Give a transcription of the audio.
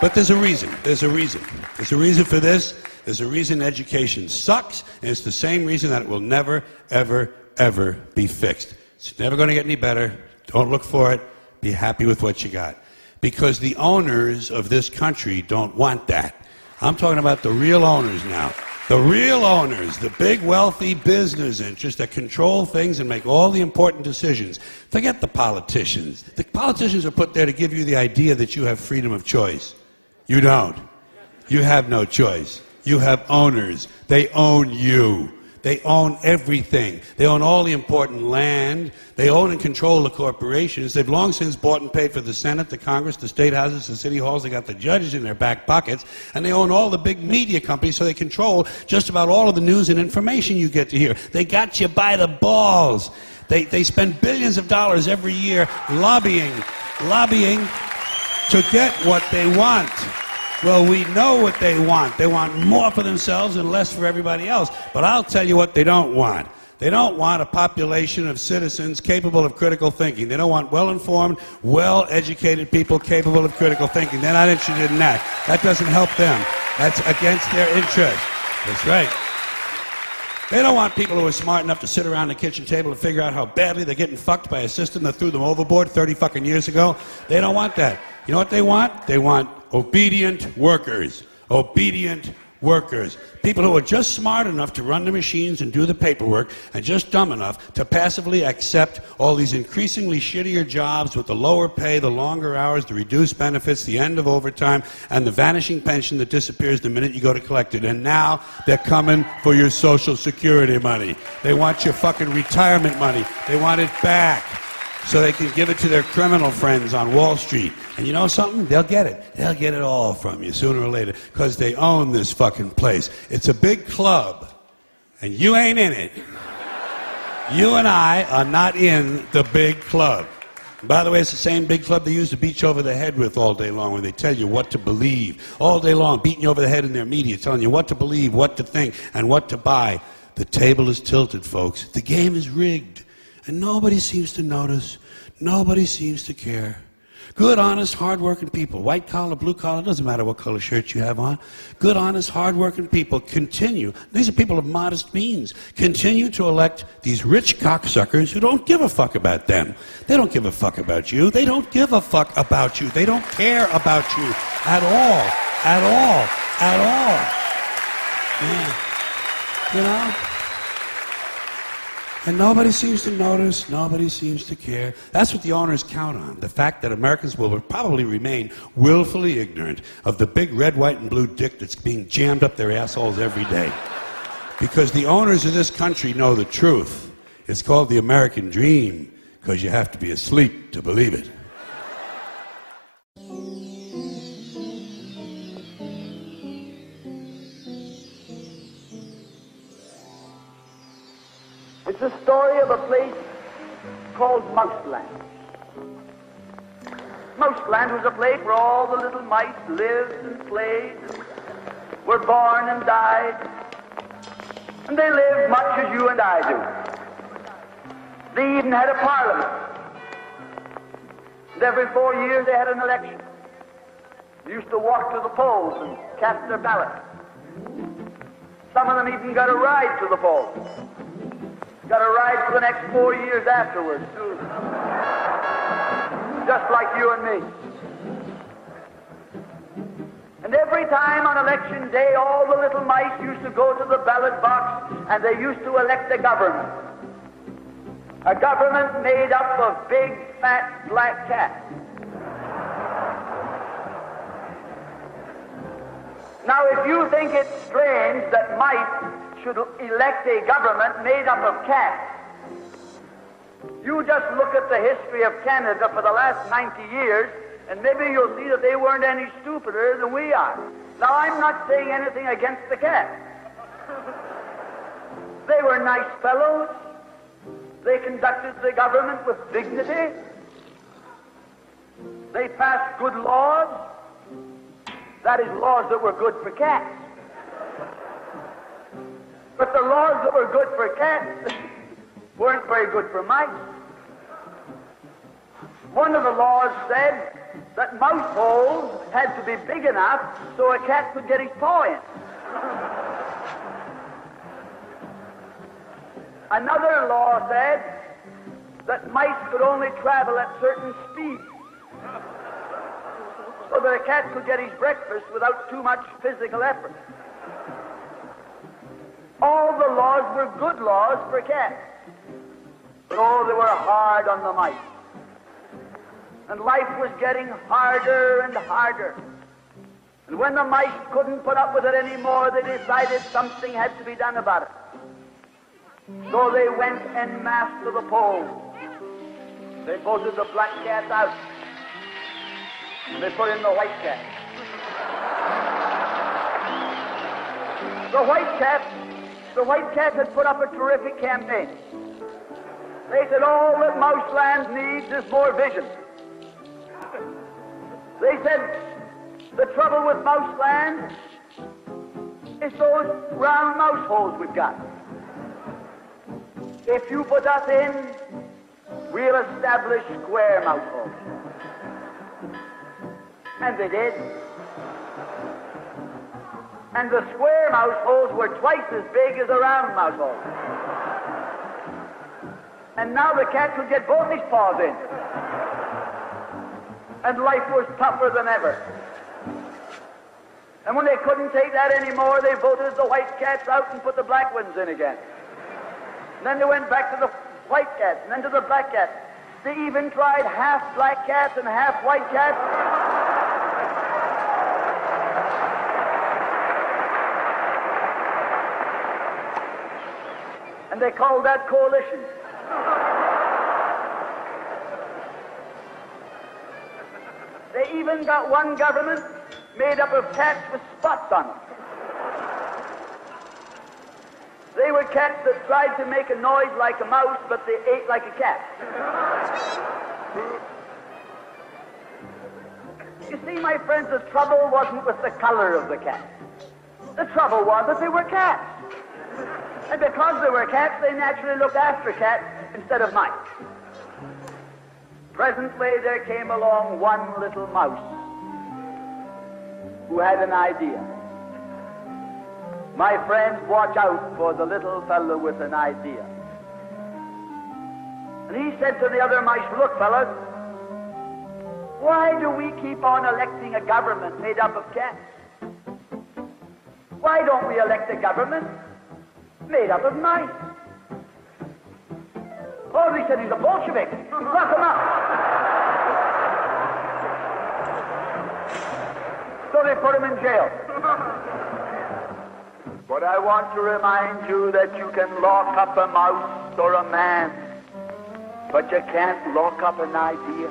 But there's a reason. There's a reason. There's a reason for this. There's a reason education sucks, and it's the same reason that it will never, ever, ever be fixed. It's never going to get any better. Don't look for it. Be happy with what you got. Because the owners of this country don't want that. I'm talking about the real owners now. The real owners, the big wealthy business interests that control things and make all the important decisions. Forget the politicians. The politicians are put there to give you the idea that you have freedom of choice. You don't. You have no choice. You have owners. They own you. They own everything. They own all the important land. They own and control the corporations. They've long since bought and paid for the Senate, the Congress, the state houses, the city halls. They got the judges in their back pockets. And they own all the big media companies, so they control just about all of the news and information you get to hear. They got you by the balls. They spend billions of dollars every year lobbying to get what they want. Well, we know what they want. They want more for themselves and less for everybody else. But I'll tell you what they don't want. They don't want a population of citizens capable of critical thinking. They don't want well-informed, well-educated people capable of critical thinking. They're not interested in that. That doesn't help them. That's against their interest. That's right. They don't want people who are smart enough to sit around the kitchen table and figure out how badly they're getting fucked by a system that threw them overboard 30 fucking years ago. They don't want that. You know what they want? They want obedient workers. Obedient workers. People who are just smart enough to run the machines and do the paperwork, and just dumb enough to passively accept all these increasingly shittier jobs with the lower pay, the longer hours, the reduced benefits, the end of overtime, and the vanishing pension that disappears the minute you go to collect it. And now they're coming for your Social Security money. They want your fucking retirement money. They want it back so they can give it to their criminal friends on Wall Street. And you know something? They'll get it. They'll get it all from you sooner or later, because they own this fucking place. It's a big club, and you ain't in it. You and I are not in the big club. And by the way, it's the same big club they used to beat you over the head with all day long when they tell you what to believe. All day long, beating you over the head in their media, telling you what to believe, what to think, and what to buy. The table is tilted, folks. The game is rigged. And nobody seems to notice. Nobody seems to care. Good, honest, hard-working people, white collar, blue collar, doesn't matter what color shirt you have on. Good, honest, hard-working people continue. These are people of modest means. Continue to elect these rich cocksuckers who don't give a fuck about them. They don't give a fuck about you. They don't give a fuck about you. They don't care about you at all. At all. At all. Yeah. You know? And nobody seems to notice, nobody seems to care. That's what the owners count on, the fact that Americans will probably remain willfully ignorant of the big red, white, and blue dick that's being jammed up their assholes every day. Because the owners of this country know the truth. It's called the American dream, because you have to be asleep to believe it. It's the story of a place called Mouseland. Mouseland was a place where all the little mice lived and played, were born and died, and they lived much as you and I do. They even had a parliament. And every 4 years they had an election. They used to walk to the polls and cast their ballot. Some of them even got a ride to the polls. Got a ride for the next 4 years afterwards, too. Just like you and me. And every time on election day, all the little mice used to go to the ballot box and they used to elect a government. A government made up of big, fat, black cats. Now, if you think it's strange that mice should elect a government made up of cats, you just look at the history of Canada for the last 90 years, and maybe you'll see that they weren't any stupider than we are. Now, I'm not saying anything against the cats. They were nice fellows. They conducted the government with dignity. They passed good laws. That is, laws that were good for cats. But the laws that were good for cats weren't very good for mice. One of the laws said that mouse holes had to be big enough so a cat could get his paw in. Another law said that mice could only travel at certain speeds, so that a cat could get his breakfast without too much physical effort. All the laws were good laws for cats, but oh, they were hard on the mice. And life was getting harder and harder. And when the mice couldn't put up with it anymore, they decided something had to be done about it. So they went en masse to the polls. They voted the black cat out. And they put in the white cat. The white cat had put up a terrific campaign. They said all that Mouseland needs is more vision. They said the trouble with Mouseland is those round mouse holes we've got. If you put us in, we'll establish square mouse holes. And they did. And the square mouse holes were twice as big as the round mouse holes. And now the cat could get both his paws in. And life was tougher than ever. And when they couldn't take that anymore, they voted the white cats out and put the black ones in again. And then they went back to the white cats, and then to the black cats. They even tried half black cats and half white cats. And they called that coalition. They even got one government made up of cats with spots on them. They were cats that tried to make a noise like a mouse, but they ate like a cat. You see, my friends, the trouble wasn't with the color of the cat. The trouble was that they were cats. And because they were cats, they naturally looked after cats instead of mice. Presently, there came along one little mouse who had an idea. My friends, watch out for the little fellow with an idea. And he said to the other mice, look, fellas, why do we keep on electing a government made up of cats? Why don't we elect a government made up of mice? Oh, they said he's a Bolshevik. Lock him up. So they put him in jail. But I want to remind you that you can lock up a mouse or a man, but you can't lock up an idea.